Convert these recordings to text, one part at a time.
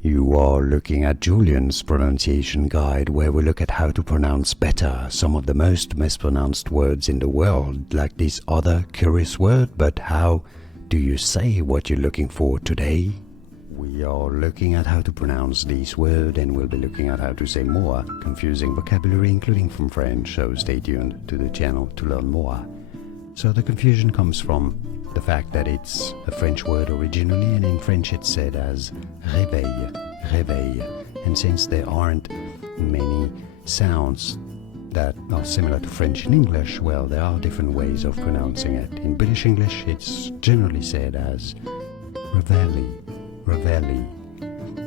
You are looking at Julian's pronunciation guide, where we look at how to pronounce better some of the most mispronounced words in the world, like this other curious word. But how do you say what you're looking for today? We are looking at how to pronounce this word, and we'll be looking at how to say more confusing vocabulary, including from French, so stay tuned to the channel to learn more. So the confusion comes from the fact that it's a French word originally, and in French it's said as réveille, réveille. And since there aren't many sounds that are similar to French and English, well, there are different ways of pronouncing it. In British English, it's generally said as reveille, reveille.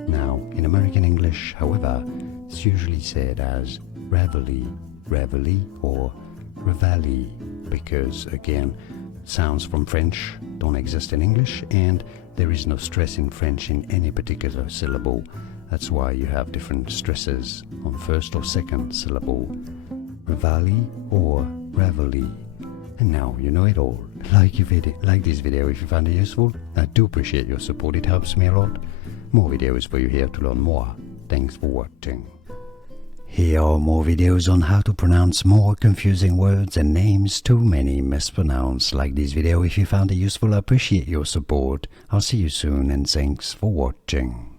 Now, in American English, however, it's usually said as reveille, reveille, or reveille, because, again, sounds from French don't exist in English, and there is no stress in French in any particular syllable. That's why you have different stresses on first or second syllable. Reveille or reveille. And now you know it all. Like this video if you found it useful. I do appreciate your support, it helps me a lot. More videos for you here to learn more. Thanks for watching. Here are more videos on how to pronounce more confusing words and names too many mispronounced. Like this video if you found it useful. I appreciate your support. I'll see you soon, and thanks for watching.